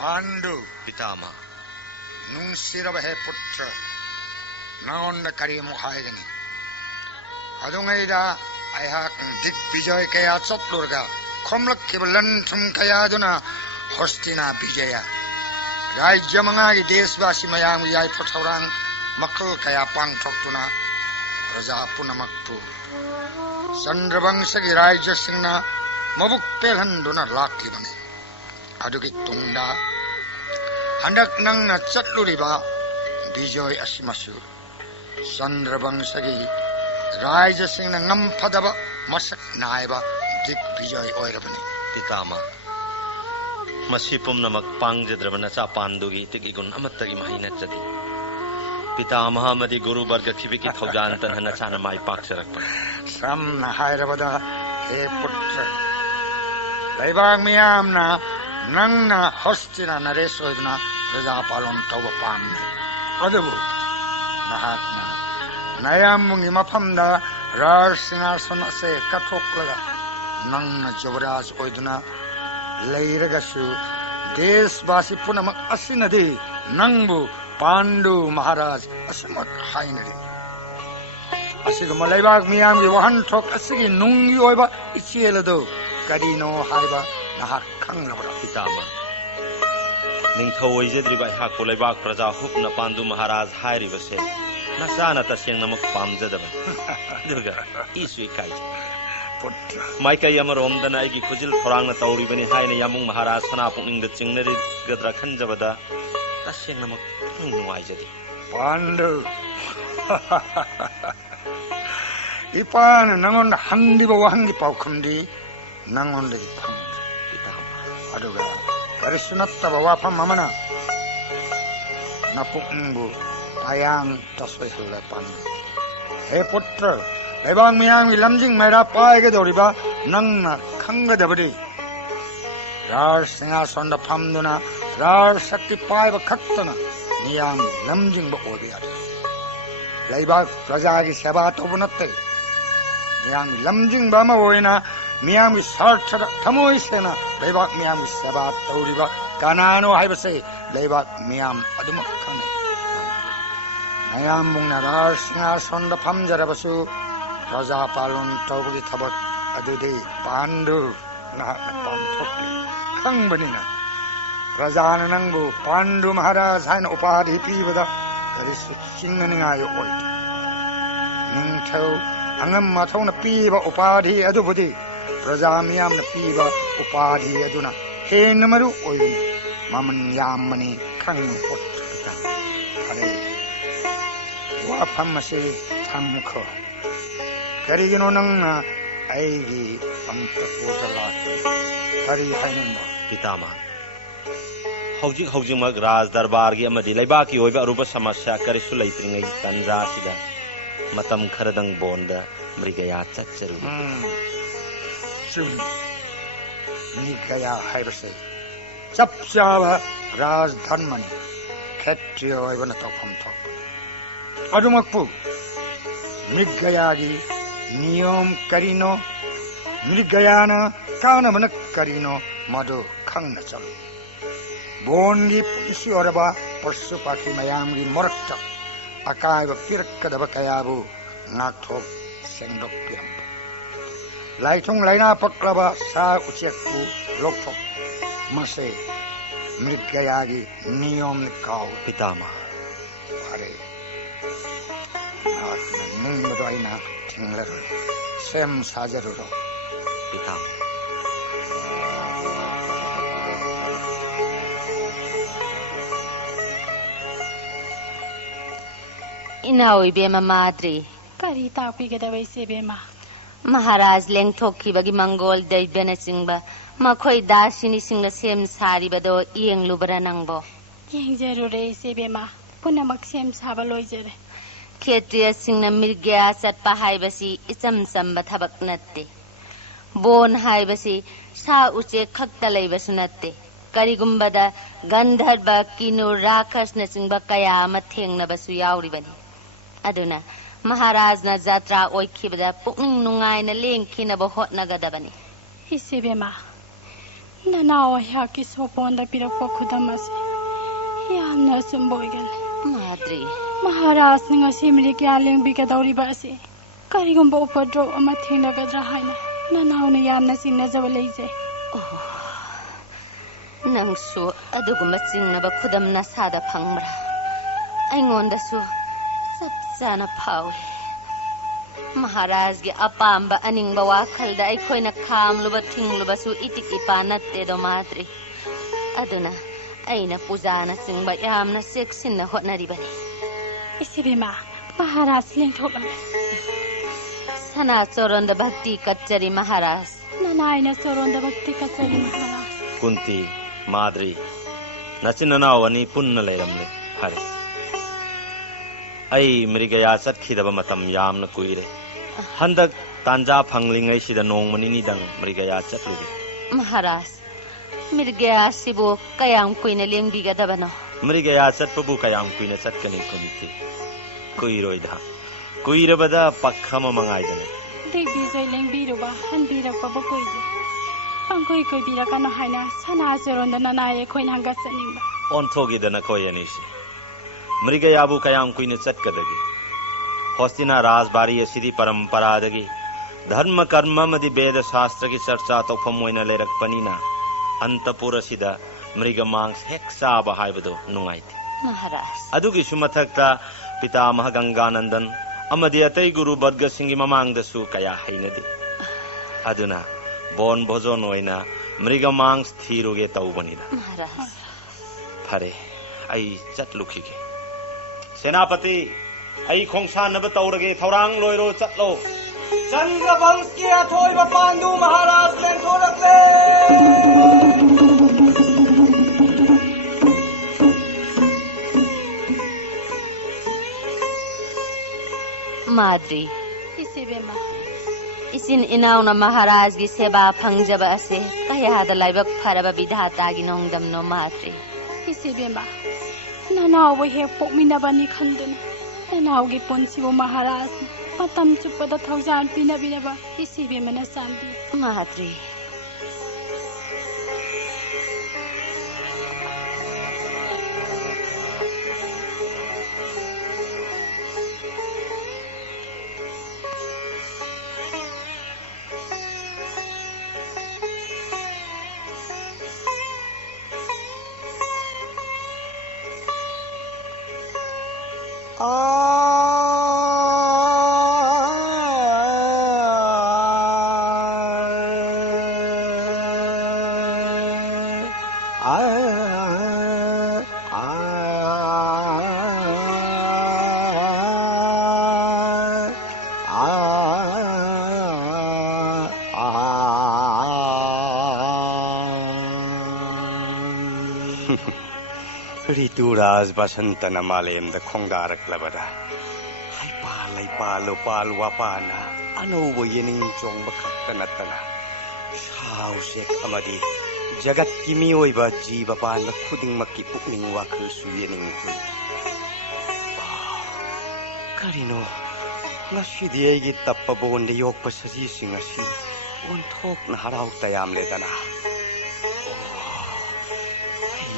पांडु पितामा नुंसिरब हे पुत्र नाउंड करी मुहायगनी अदुंगैदा आयहाक दिग्विजय कया चतुर्गा खोमलक केवलन थुम कया दुना हस्तिना विजय राज्य मंगागी देशवासी मयाम याय पथौरांग मखल कया पांगथोक्तुना प्रजा पुनमक्तु चंद्रवंशगी राज्य सिंहना मबुक पेलहंदुना लाक्लिबने अदुगी तुंगदा हंडक नंगना चतलुरिबा विजय असिमसु चंद्रवंशगी राज्य सिंहना ngam मसक नायबा दिग्विजय ओइरबने पितामा मसी पुमनमक पांगजद्रब नचा पांडुगी तिगिगुन अमत्तगी महिनचदी पितामह मदि गुरु वर्ग खिबिकी थौजान तन नचान माई पाक्सरक सामना हायरबदा हे पुत्र लैबाग मियामना नंगना हस्तिना नरेश ओइदना प्रजा पालन तौब पामने अदुबु नहाकना नयामुंगी मफमदा राज सिंहासन से कथोक्लगा नंगना युवराज ओइदना लैरगसु देशवासी पुनमक असिनदि नंगबु पांडु महाराज असमत हाइनरि असिग मलैबाग मियामगी वहन थोक असिगी नुंगी ओइबा इचेलदो करिनो हाइबा नहाक खंगलबरा पितामा निंथौ ओइजद्रिबा हाको लैबाग प्रजा हुकना पांडु महाराज हाइरिबसे नसाना तसेंगनमक पामजदब दुगा इसुइ काइ पुत्र माइकई अमरोमदना आइगी खुजिल थोरांगना तौरिबनि हाइना यामुंग महाराज सना पुंगिंग चिंगनरि गद्रा खंजबदा तसेंगनमक नुवाइजदि पांडु इपान नंगोन हंदिबा वहंगी पाउखुंदी नंगोनदि फंग पितामा अदुगा करिसुनत्तबा वाफम ममना नपुंगबु आयांग तसोइहल्ला पांडु हे पुत्र लैबाग मियामगी लमजिंग मैरा पाइगदौरिबा नंगना खंगदबदि राज सिंहासन फमदुना राज शक्ति पाइबा खक्तना मियाम लमजिंग ओइबा लैबाग प्रजागी सेवा तौब नत्ते मियाम लमजिंग बामा ओइना मियामगी स्वार्थ थमोइ सेना लैबाग मियामगी सेवा तौरिबा कानानो हाइबसे लैबाग मियाम अदुमक खंगे नयामुंगना राज सिंहासन फमजरबसु प्रजा पालन तौबगी थबक अदुदि पांडु नहाकना पांथोक्लि खंबनिना प्रजान नंगबु पांडु महाराज हाइन उपाधि पीबदा करिसु चिंगनिंगाय ओइ निंथौ अंगम मथौना पीबा उपाधि अदुबुदि प्रजा मियामना पीबा उपाधि अदुना हेन मरु ओइबनि ममन यामनि खंग पुत्र अरे वाफम से थमखो करिगिनो नंगना आइगी अंतपोतला करि हाइनिंबा पितामा हौजिक हौजिमक राज दरबारगी अमदि लैबाकी ओइबा अरुबा समस्या करिसु लैत्रिङै तंजासिदा मतम खरदंग बोंदा मृगया चच्चरु चुम निगया हाइबसे चप चाबा राज धर्मनि क्षेत्रीय ओइबना तौफम थोक अदुमकपु मृगयागी नियम करिनो मृगयाना कानमन करिनो मधु खंग चल बोनगी पुलिसी ओरबा पशु पाखी मयामगी मोरक्ता अकायब पिरक्कदब कयाबु नाथोक सेंगदोक पियम लाइथुंग लाइना पक्लबा सा उचेकपु लोकथोक मसे मृगयागी नियम काउ पितामा अरे नंगबदो आइना थिंगलरो सेम साजरुरो पितामा इनाओई बेमा माद्री करी ताकपीगदबै से बेमा महाराज लेंथोक्खिबगी मंगोल दैबेना चिंगबा मखोई दासिनी सिंगना सेम सारिबदो येंगलुबरा नंगबो येंगजरुरे से बेमा पुनमक सेम साबा लोइजरे क्षेत्रीय सिंगना मिर्ग्या चटपा हाइबसी इचम चम्बा थबक नत्ते बोन हाइबसी सा उचे खक्ता लैबसु नत्ते करिगुम्बदा गंधर्व किनु राक्षसना चिंगबा कया अमा थेंगनबसु याउरिबनी अदुना महाराजना जात्रा ओइखिबदा पुक्निंग नुंगाइना लेंखिनबो होटनगदबनी हिसेबेमा Nanaw ayaki soponda pirakpa khudamase. Yamna sumboigal. Madre, Maharaj ngasi mirigya lengbigadauriba ase. Karigumba upadro ama thengnagadra haina. Nanaw na yamna singnajaba leijai. Nangsu adugumba singnaba khudam nasada phangmra. Aingondasu sab sana phawi. Maharaj gi apamba aningba wakhalda aikhoina khamluba thinglubasu itik ipanatte do madre. Aduna aina pujana singba yamna seksinna hotnaribani. Isibema Maharaj lengthokam. Sana choronda bhakti kachari Maharaj. Nanaina soronda bhakti kasari Maharaj. Kunti, Madri, Nachinanawani punna leiramle. Hare. Ai mirigaya chatkidaba matam yamna kuire. Handak tanja phanglingai sida nongmani dang mirigaya chatlubi. Maharaj, mirgaya sibo kayam kuina lengbigadabano. Mirigaya chatpabu kayam kuina chatkani kunti. Kuiroida. Kuirabada pakhama mangaidana. Devi joy lengbiruba hanbirakpa bokoide. Pangkoi koi birakana haina sana soronda nanaye khoina hangatsaningba. Onthogidana koyanisi. Mrigayabu kayam kuina chatkadagi. Hostina Rajbari asidi paramparadagi. Dharma karma madi Veda Shastra ki charcha tawpham oina leirakpanina. Antapura sida mrigamang heksa bahaibado nungaiti. Maharaj. Adugi sumathakta Pitamaha Ganganandan amadi atai Guru Varga Singhi mamangdasu kaya hainadi. Aduna bon bhojon oina mrigamang thiruge taubanida. Maharaj. Phare ai chatlukhige. Senapati ai khongsanaba taurage thaurang loiro chatlo. Chandravansh ki athoiba Pandu Maharaj lengthorakle. Madri, Isibema isin inauna Maharaj gi seba phangjaba ase kayada laibak pharaba bidhata gi nongdamno Madri. Isibema Nanaw he pokminabani khanduna. Nanaw gi ponsibo Maharaj matam chupada thaujan pinabinaba isibema na santi. Madri. Rituraj basantana malemda khongdaraklabada haipa laipa lopal wapana anoubo yening chongba khakta natana sausek amadi jagat ki mioiba jiba pana khudingmakki pukning wakhal su yening tu karino ngasidi aigi tappa bonde yokpa saji singasi onthok na harau tayam ledana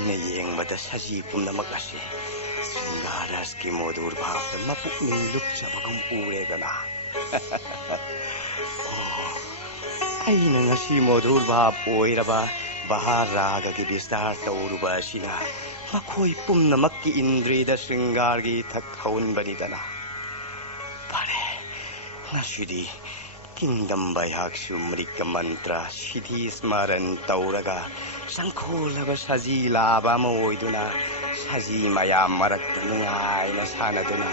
ina yengbada saji pumnamak ase Sringaras ki modur bhavta mapukning lupchabagam uredana aina ngasi modur bhav oiraba bahar raga ki bistar tauruba asina makhoi pumnamak ki indrida Sringar gi thak thaun banidana pare ngasidi Kingdom by Haksumrika mantra Siddhi Smaran Tauraga Sankholaba Saji Laba Moiduna Saji Maya Maratana Sanaduna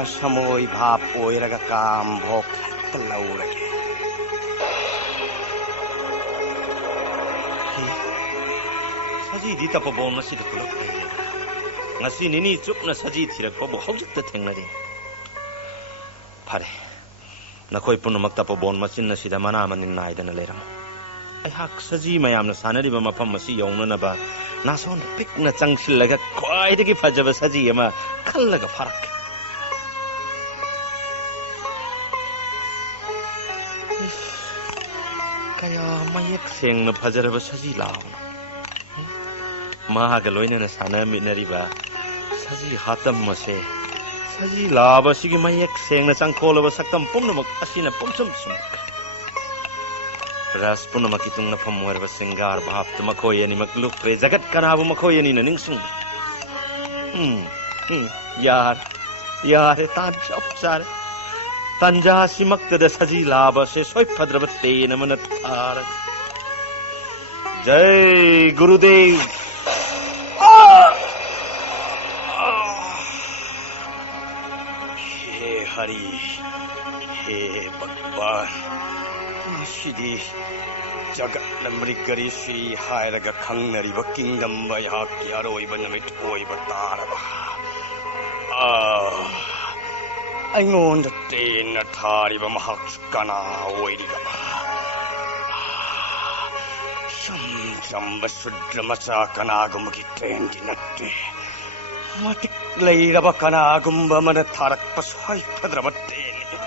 Asamoi Bhap Oiraga Kam Bhok Talaurage Saji di tapabon na sida kulak ngasi nini chuk na saji thirak pabu haujukta thengnari phare nakoi punumak tapabon machin na sida mana manin naidana leiram ai hak saji mayam na sanari ba mafam masi yongna na ba nason pik na changsillaga khwaidagi phajaba saji ama khallaga farak kaya mayak sengna fajaraba saji launa mahaga loinana sanaminariba saji hatam mase saji laba sigi mayak sengna changkholaba saktam pumnamak asina pumsum sum ras punamak itungna phamwarba singar bhapta makhoi ani makluk pre jagat kanabu makhoi ani na ningsung यार तांजब सारे तंजासी मक्तद सजी लाभ से सोई भद्रवते नमन तार जय गुरुदेव हे हरि हे भगवान सिदी जगत नमृगरी श्री हायरग खंगनरिब किंगडम बयाकी अरोइब नमित ओइब तारबा अइंगोंद तेन थारिब महक कना ओइरिगबा संजंब शुद्र मचा कनागुमकी ट्रेंडी नत्ते मतिक लैरब कनागुंब मन थारक पसोई फद्रब तेनी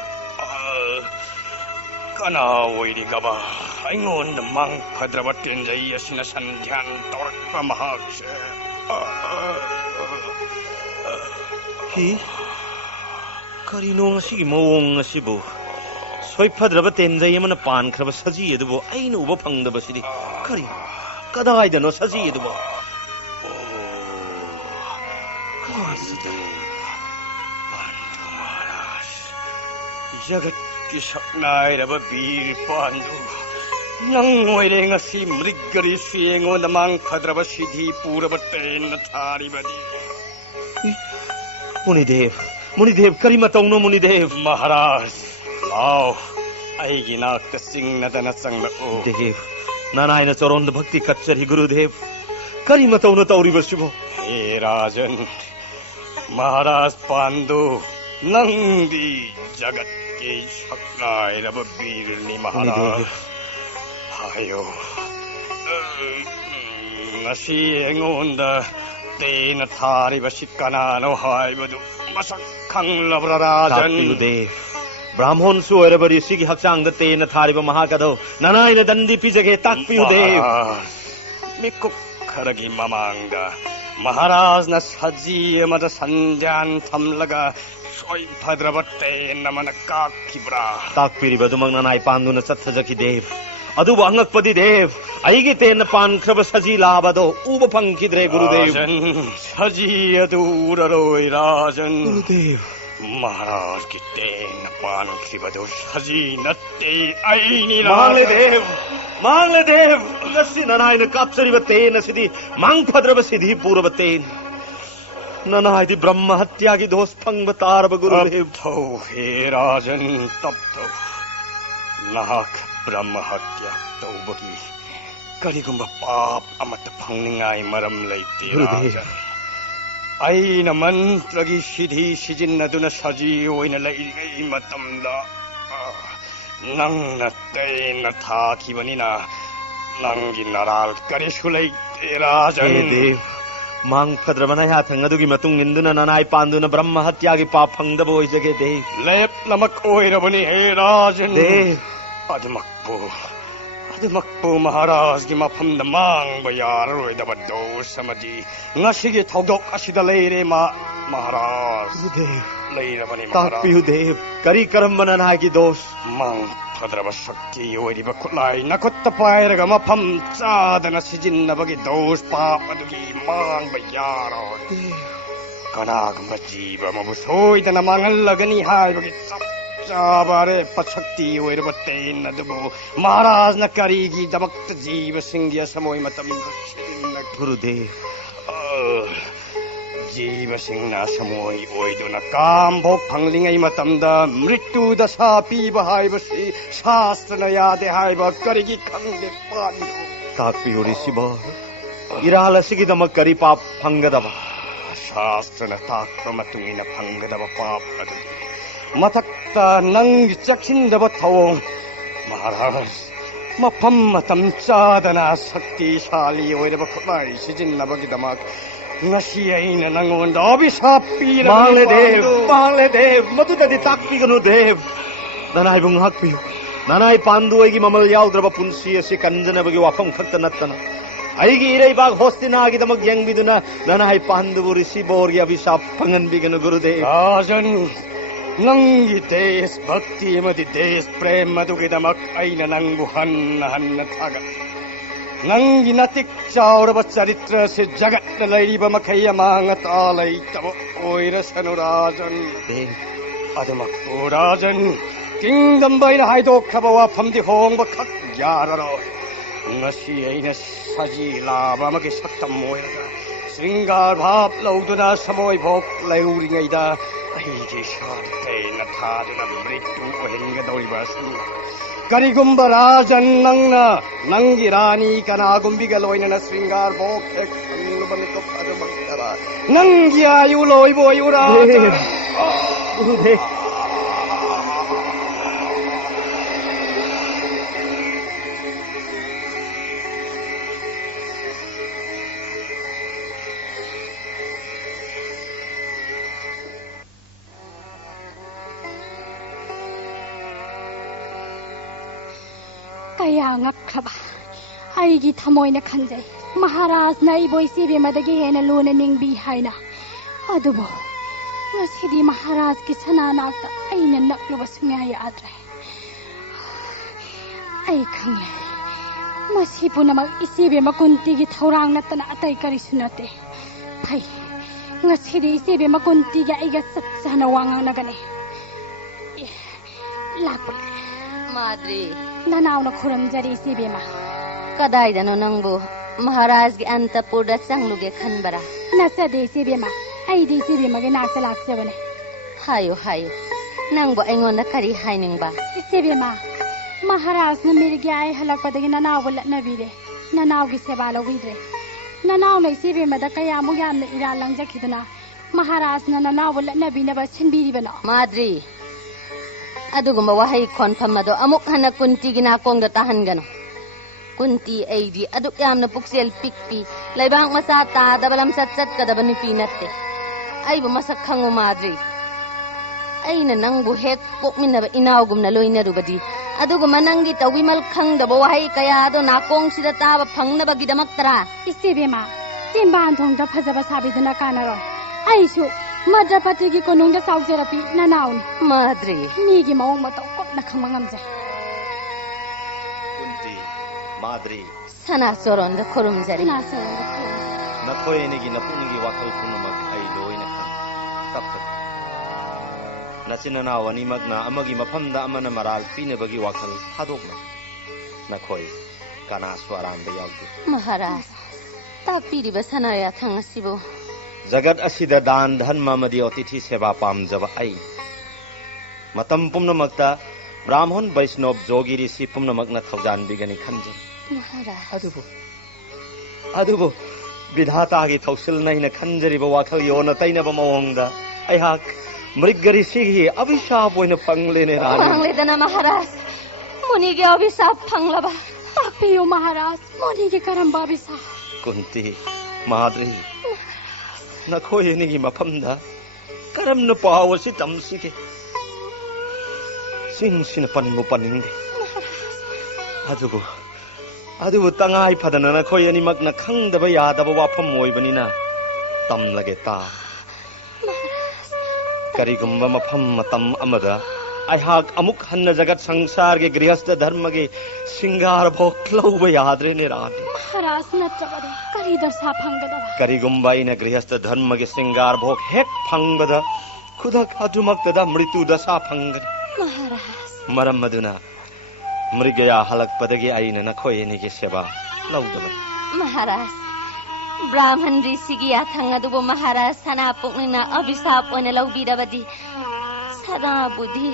कना ओइरिगबा अइंगोंद मंग फद्रब तेंजई असिना संध्यान तोरक महक से 히 करिनो ngasi mawong ngasibu soifadraba tenjai amana pankraba saji edubo aina uba phangdaba sidi kari kadaidano saji edubo कांसुदे Pandu महाराज जगत की सपनायरब वीर पांडु नंगोइरे ngasi मृगरी स्वेंगो नमांग फद्रब सिद्धि पूरब तेन थारिबदी मुनिदेव करी मतौनो मुनिदेव महाराज लाओ आइगी नाक सिंगनदन संगलओ देव नानायन चरोंद भक्ति कच्चरी गुरुदेव करी मतौनो तौरिबसिबो हे राजन महाराज पांडु नंदी जगत के सपनायरब वीरनी महाराज हायो ngasi engonda तेन थारिब सिक्कनानो हाइबदु मसक खंगलब्र राजन देव ब्राह्मण सुअरबरी सिगी हक्चांग तेन थारिब महाकदो ननायन दंदी पिजगे ताकपियु देव मिकुक खरगी ममांगा महाराज न सजी मद संजान थमलगा सोई भद्रवते नमन काकिब्रा ताकपिरिबदु मंग ननाय पांदुन सत्थजकी देव अदुबु अंगकपदी देव अइगी तेन पानख्रब सजी लाबदो उब फंकिद्रे गुरुदेव सजी अदूररोय राजन गुरुदेव महाराज की तेन पानख्रिबदो सजी नत्ते आईनी मांगले देव नसी ननायन काप्सरिब तेन सिद्धि मांग फद्रब सिद्धि पूर्व तेन ननायदि ब्रह्म हत्या की दोष फंग तारब गुरुदेव थो हे राजन तब तो नाक ब्रह्म हत्या तौबगी करिगुंबा पाप अमत फंगनिंगाई मरम लैते राजन अइना मंत्रगी सिद्धि सिजिन्नदुन सजी ओइना लैरिगै मतमदा नंगना तेन थाखिबनिना नंगी नराल करिसु लैते राजन देव मांग फद्रबना या फंगदुगी मतुंग इंदुना ननाय पांदुना ब्रह्म हत्या की पाप फंगदबो ओइजगे देव लेप नमक ओइरबनि हे राजन देव अदमकपु महाराज की मफम मांग यारोइदब दोष समझी ngasiगी थौदोक असिदा लेरे महाराज लेरबनि ताकपियु देव करी करम ननाय की दोष मांग फद्रब शक्ति ओइरिब खुलाई नखुत्त पायरग मफम चादन सिजिन्नबगी दोष पाप अदुगी मांग यारो कनागम जीव मबु सोइदन मांगलगनि हाइबगी चाबारे पछक्ति ओइरब तेन अदुबु महाराज न करीगी दमक्त जीव सिंगिय समोय मतम गुरुदेव जीव सिंगना समोय ओइदुना काम भोग फंगलिंगै मतमदा मृत्यु दशा पीब हाइबसि शास्त्र यादे हाइब करीगी खंगदे पानी ताकपियु ऋषिब इरालसिगी दमक करी पाप फंगदब शास्त्र न ताक्प मतुंगिन फंगदब पाप अदुगी मथक्ता नंग चक्षिंदब थवों महाराज मफम मतम चादना शक्तिशाली ओइरब खुलाई सिजिन्नबगिदमक ngasi aina nangonda अभिशाप पीर मांगले देव मधुददि ताकपिगनु देव ननाय बुंग हकपियु Nanai Pandu Egi Mamal Yaudraba Punsi asi Kanjanabagi Wafam Kaktanatana. Aigi Ireibag Hostina Gidamak Yang Biduna, Nanai Pandu Risibor Yavisap Pangan Bigan Gurude. Rajan Nangi Des Bhakti Madi Des Prema Dugidamak Aina Nanguhan Hanataga. Nangi Natik Chauraba Charitra se Jagat Laiba Makaya Mangat Alai Tabo Oira Sanurajan. Adamak Rajan Kingdom by the Haido Kabawa from the home but Yararo. Nasi Aina Saji Lava Makisata Moira. Singar Hap Lauduna Samoy Bok Lauring Aida. Aiji Shante Nataduna Britu Hengadolibas. Karigumba Rajan Nangna Nangirani Kanagumbigaloi and Singar Bok Nangia Yuloibo Yura. Kaya ngakaba aigi thamoy na khanjay Maharaj na iboy sibi madagi hena luna ning bihay na adubo ngasidi Maharaj ki sananakta ay nanakluba sungaya atre ay khangle masipo na mag-isibi makunti gi thaurang na tana atay karisunate ay ngasidi isibi makunti gi aiga satsana wangang nagane lakpa Madre nanaw na khuramjari isibi ma Kadaidano nangbo Maharaj gi Antapurda changluge khanbara nasa desi bema ai desi bema ge naksa lakse bane hayo nangbo aingonda kari hainingba ise bema Maharaj na mirgi ai halakpadagi nanaw wala nabire nanaw gi seba lawidre nanaw na ise bema da kaya mu yamna iralang jakidana Maharaj na nanaw wala nabina ba sinbiri bana Madre Adugumba wahai konfamado amuk hana kunti gina kong datahan gano Kunti aidi aduk yam na puksel pikpi laibang masata dabalam satsat kadabani pinatte ay bumasak kango madre ay nanangbu hek pokmin na inaugum na loy na rubadi aduguma nanggi tawimal kang dabo wahai kaya do nakong sida taba phang na bagi damak tara ise bema timban thong da phajaba sabiduna kanaro aisu Madrapati gi konung da saujarapi nanaw ni Madre migi maong mataw kop na kamangamja Kunti, Madri, Sana soron da kurumjari nasa Nakoyenigi Napunigi Wakal Punamak ay Loina Kaptak. Nasinana Wani Magna Amagi Mapamda Amana Maral Pinabagi Wakal Hadokna. Nakoy, Kana Swaram the Yalki. Maharaj Tapiri basanaya thangasibo Zagat Asida Dan Dhanmamadi Otiti Seva Pam Java Ai Matam Pumna Makta Brahman Vaishnov Jogiri Si Pumna Magna Thaujan Bigani Khanjan Maharaj Adubo Vidhata Gi Thausil Naina Khanjari Wakal Yona Taina Bamawangda Ayhak Mrigari Sigi Abhishap Wina Panglene Rani Pangledana Maharaj Munigi abhisap panglaba Akpiyo Maharaj Monigi karamba bisa Kunti Madri Nakoyenigi Mapamda Karam na pawasi tamsike Sin sinapanmo paningdi Adubo tangay padana nakoyeni magna kangdaba yadaba wapam moibanina Tamlage ta Karigumba mapam matam amada Ayhak amuk hanna jagat sangsar ge grihastha dharma ge singar bhok klauba yadre ne rani Maharaj natrabade kari darsa phangdaba Karigumba ina grihastha dharma ge singar bhok hek phangada khudak adumaktada mritu dasa phangani Maharaj maram maduna mrigaya halakpadagi aina nakhoyeni ge seba laudaba Maharaj Brahman Rishigi Athangadubo Maharaj Sana Puknina Abhisap Ona Laubidabadi Sana Buddhi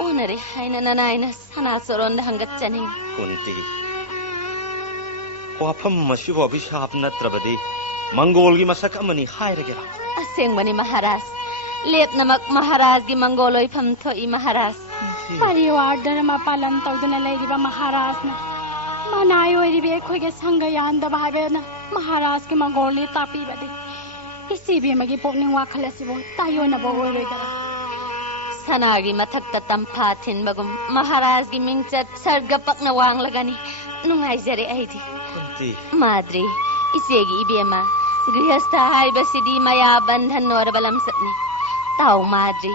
Onare Haina Nanaina Sana Soronda Hangatchaning Kunti Wapam Mashiva Abhishap Natrabadi Mangolgi Masakamani Hairagera Asengmani Maharaj Lep Namak Maharaj Gi Mangoloi Pamthoi Maharaj Pariwar dharma palan tawduna leiriba Maharaj na Manayo ribe khoge sanga yanda bhabena Maharaj ki mangoli tapi bade isi be magi pokning wakhala sibo tayo na bo oi dara Sanagi mathakta tampa thinbagum Maharajgi mingchat sarga pakna wanglagani nungaijare aidi. Kunti. Madri, isegi ibema grihastha haibasidi maya bandhan norbalam satni. Tau Madri,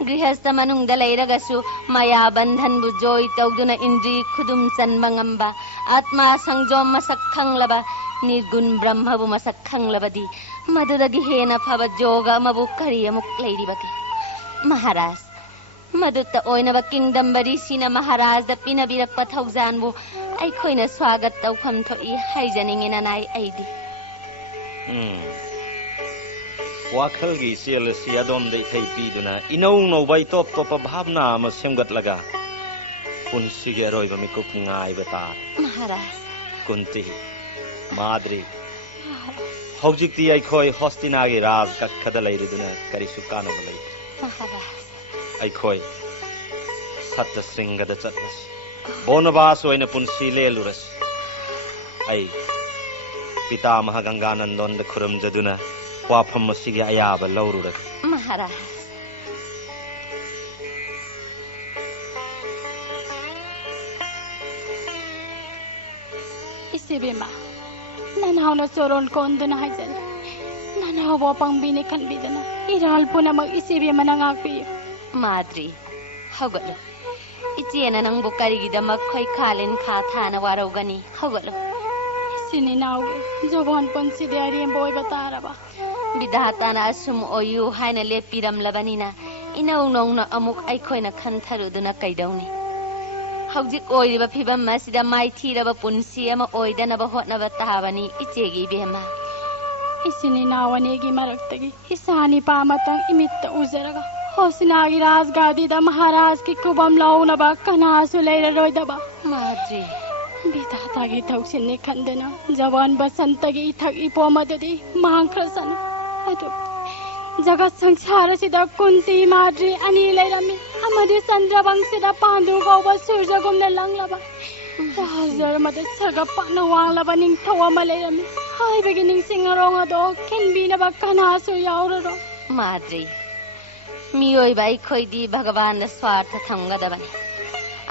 grihastha manungda leiragasu maya bandhan bu joy tawduna indri khudum chanba ngamba atma sangjom masak khanglaba nirgun brahma bu masak khanglabadi madudagi hena phaba joga mabu kari amuk leiribake. Maharaj, madutta oinaba kingdom bari sina Maharaj da pinabirak pathaujan bu aikoina swagat tawkham thoi haijaningena nai aidi. Wakhalgi sel si adom dei thai piduna inau no bai top top bhavna ma semgat laga punsi ge roi ba mikup ngai bata. Maharaj, Kunti, Madri, hojikti aikhoi Hostina ge raj kakhada leiriduna karisu kanaba lei. Maharaj, Aikhoi satta sringada chatlas bonabas oina punsi leluras ai pita Mahaganganandon da khuram jaduna wafam masigi ayaba laururak. Maharaj, Isibima, nanaw na soron kondo na hajan. Nanaw wa pang binikan bidana. Iral po na mag-isibima nangakpiyo. Madri, hawgalo. Ichena nang bukarigi da makhoi khalin kha thana warogani hawgalo. Sininawge, jobon pon sidiyari ang boy bataraba. Bidahatana asum oyu haina lepiram labanina inaw nong na amuk aikhoi na khantharuduna kaidawni. Hawjik oiriba phibam masida mai thiraba punsi ama oidanaba hotnaba tahabani ichegi bema. Isininawaniegi maraktagi isani pamatang imitta uzaraga. Hosnagi Rajgadi da Maharaj ki kubam launaba kanasu leira roidaba. Madri, Bidatagi tawsinni khandana jawan basantagi ithak ipomadadi mangkrasana. Adu jagat sangsarasida Kunti Madri ani leirami amadi Sandrabangsida Pandu gauba surjagumna langlaba. Rajar mada sarga pakna wanglaba ning thawama leirami. Hai beginning singarong ado kenbina ba kanasu yauraro. Madri, miyoiba aikhoi Bhagavan na swartha thamgadabani.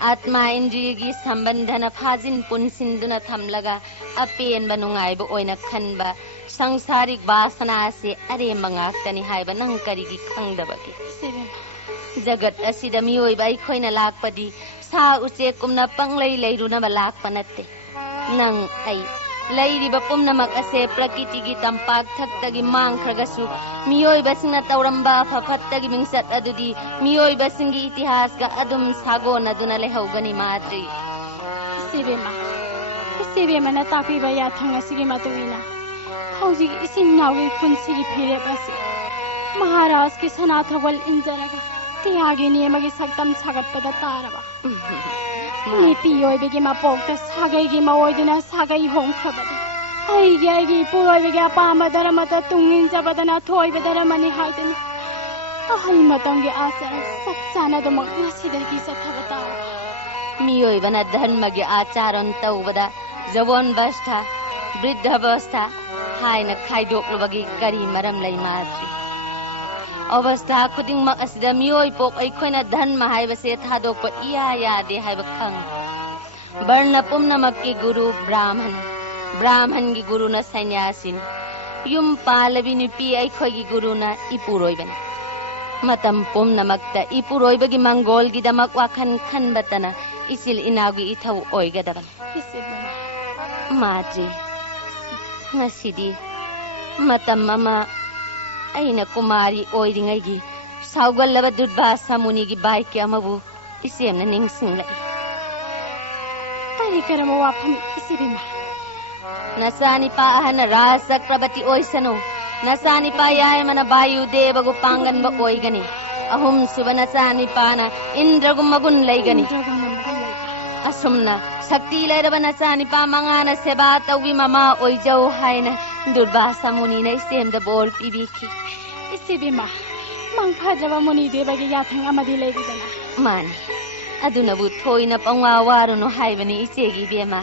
Atma indriyagi sambandhana phajin punsinduna thamlaga apen banungaiba oina khanba sangsarik vasana ase aremba ngaktani haiba nang karigi khangdabaki. Jagat asida miyoiba aikhoi na lakpadi sa uche kumna panglei leiruna ba lakpa natte. Nang ai leiriba pumnamak ase prakitigi tampak thaktagi mangkhragasu miyoibasingna tauramba phafattagi mingsat adudi miyoibasingi itihasga adum sagonaduna lehaugani Madri. Isibema na takiba yathang asigi matuina. Hauji isinnawi punsigi phirebasi. Maharaj ki sanathawal injaraga tiagi niyamagi saktam sagatpada taraba. Niti yoibigi mapokta sagai maoidina sagai hongkhabada. Aigi puroibigi apamadara mata tungin jabadana thoibadara mani haidana. Ahai matangi asara satsana damak nasidagi sathabata. Miyoibana dharmagi acharan taubada jawon bastha bridha bastha haina khaidoklubagi kari maram lai Madri. Avastha khudingmak asida miyoi pok aikhoina dharma haibase thadokpa iya yade haiba khang. Varna pumnamakki guru Brahman, Brahman gi guru na sannyasin. Yum palabi nupi aikhoigi guru na ipuroibani. Matam pumnamakta ipuroibagi mangol gi damak wakhan khanbatana isil inagi ithau oigadaban. Madri, ngasidi matam mama aina kumari oiringaigi saugallaba Durvasa munigi baiki amabu isemna ningsinglai. Tari karama wafam isibima. Nasani pa ahana Rasakrabati oisano. Nasani pa yayamana Bayu Devagu pangan ba oigani. Ahum suba nasani pa na Indragum magun laigani. Asumna Sakti lairaba nasani pa mangana seba tawi mama oijau haina Durvasa muni na isemda bol pibiki. Isibima. Mangphajaba muni devagi yathang amadi leigidana. Mani, adunabu thoina pangwawaruno haibani ichegi bema.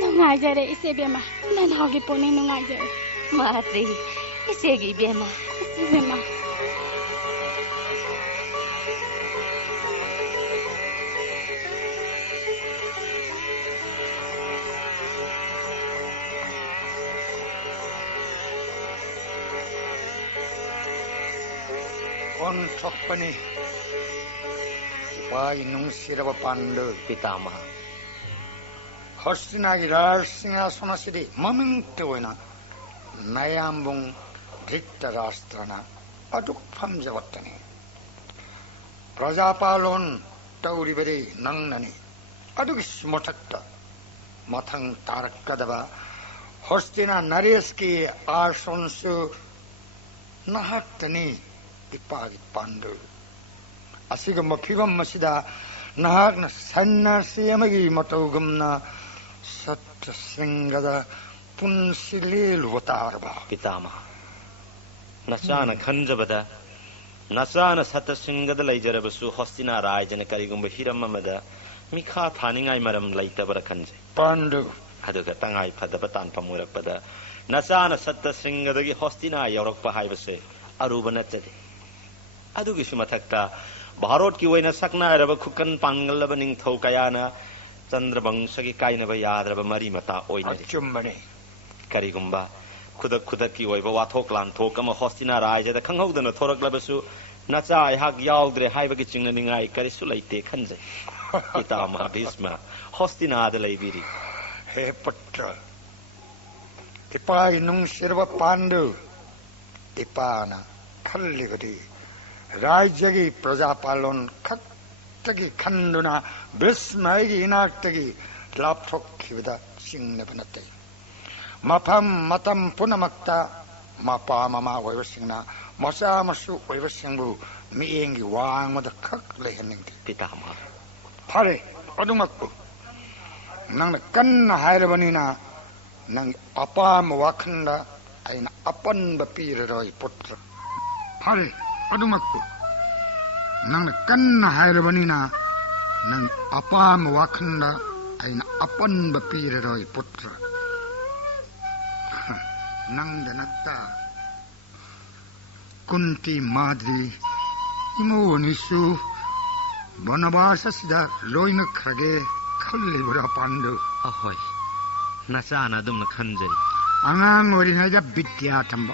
Nungaijare isibima. Nanhagi puni nungaijare. Madri, ichegi bema. Isibima. 온석번이 이빠이 뭉시러버 반드 पितामह 허스나기 라싱아 소나시리 머밍뜨오이나 나야암봉 릭다라스트라나 아둑 팜자왔더니 प्रजापालोन तौरिबरी नंगननी अदुगिस मोटक्ता मथंग तारक कदबा होस्तिना नरेश की आशंसु नहक्तनी इपागी पांडु असिगम फिबम मसिदा नहकना सन्नासी अमगी मतौगमना सत्य सिंगदा पुंसिलेल वतारबा पितामह नचान खंजबदा नचान सतसिंगद लैजरबसु हस्तिना रायजन करिगुंब Hiram अमदा Milkha थानिंगाई मरम लैतबर खंजे पांडु अदुगा तंगाई फदब तानफम ओरकपदा नचान सतसिंगदगी हस्तिना यौरकप हाइबसे अरुब नचदे अदुगिसु मथक्ता भारत की ओइना सकनायरब खुकन पांगलब निंगथौ कयाना चंद्रवंशगी काइनब यादरब मरी मता ओइनदे चुम्बने करिगुंबा खुदक खुदक की ओइबा वाथोक लांथोक अमा हस्तिना रायजदा खंगौदना थोरकलबसु नचा आहाक याउद्रे हाइबगी चिंगनिंगाई करिसु लैते खंजे पितामह भीष्म हस्तिनाद लैबिरी हे पुत्र इपाई नुंसिरब पांडु इपाना खल्लिबदी राज्यगी प्रजापालन खक्तगी खंडुना भीष्मगी इनाक्तगी लापथोक्खिबदा चिंगनब नते मफम मतम पुनमक्ता मपा ममा ओइबसिंगना मसा मसु ओइबसिंगबु मिएंगी वांगमद खक लेहनिंगते पितामह फरे अदुमक्कु नंग कन्ना हायरबनिना नंग अपाम वाखंदा आइना अपन बपीररोय पुत्र फरे अदुमक्कु नंग कन्ना हायरबनिना नंग अपाम वाखंदा आइना अपन बपीररोय पुत्र नंग दनत्ता कुंती माद्री इमोनिसु वनवाससिदा लोइन खगे खल्लिबरा पांडु अहोय नचाना दुमन खंजरी अंगांग ओरिनाइदा विद्या तंब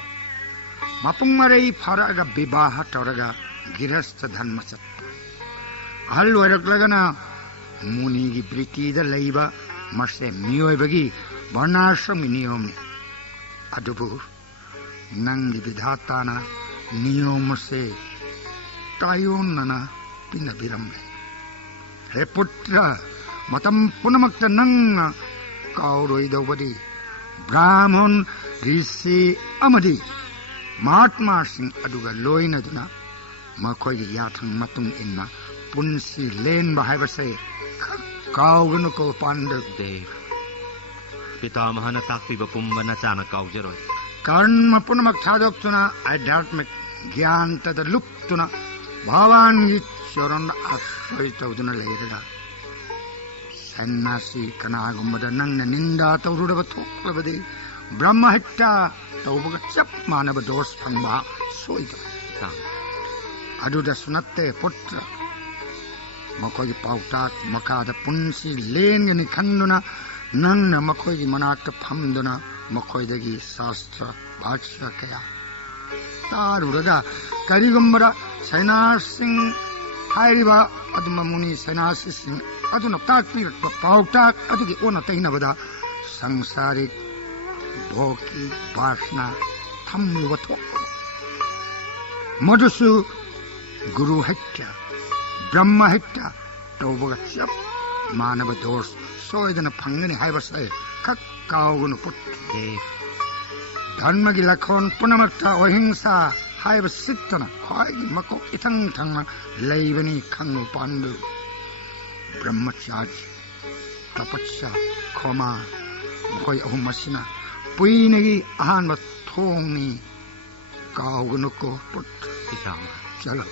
मपुंग मरई फरगा विवाह तोरगा गिरस्थ धर्म चत अहल ओरकलगना मुनिगी प्रीतिदा लैबा मसे मियोइबगी वर्णाश्रम नियम अदुबु नंगी विधाताना नियम से तायोनना पिनबिरम हे पुत्र मतम पुनमक्ता नंग काउरोइदौबदी ब्राह्मण ऋषि अमदी महात्मा सिंह अदुगा लोइनदुना मखोइगी याथंग मतुंग इन्ना पुंसी लेनबा हाइबसे काउगनुको पांडव देव पितामहना ताक्पिब पुंब नचाना काउजरोय कर्म पुनमक थादोक्तुना आध्यात्मिक ज्ञान तद लुप्तुना भगवान चरण आश्रय तौदुना लेरगा सन्यासी कनागुंबद नंगना निंदा तौरुडब थोक्लबदि ब्रह्म हत्या तौबग चप मानव दोष फंगबा सोइद अदुदा सुनत्ते पुत्र मखोगी पाउता मकाद पुंसी लेनगनि खंदुना नंगना मखोगी मनाक्त फमदुना मखोइदगी शास्त्र भाष्य कया तारुरगा करिगुंबरा सैनासिंग हाइरिबा अदुमा मुनि सैनासी सिंह अदुना ताक्पिरक्प पाउताक अदुगी ओना तैनबदा सांसारिक भोगी वासना थम्मुबथो मधुसु गुरु हत्या ब्रह्म हत्या तौबगा चप मानव दोष सोइदना फंगनि हाइबसै खक काउगुनु पुत्र धर्म की लखोन पुनमक्ता अहिंसा हाइब सिद्धना ख्वाइगी मको इथंग थंगना लैबनी खंगु पांडु ब्रह्मचार्य तपस्या खोमा मखोइ अहुम मसिना पुइनगी अहानब थोंगनी काउगुनुको पुत्र पितामह चलो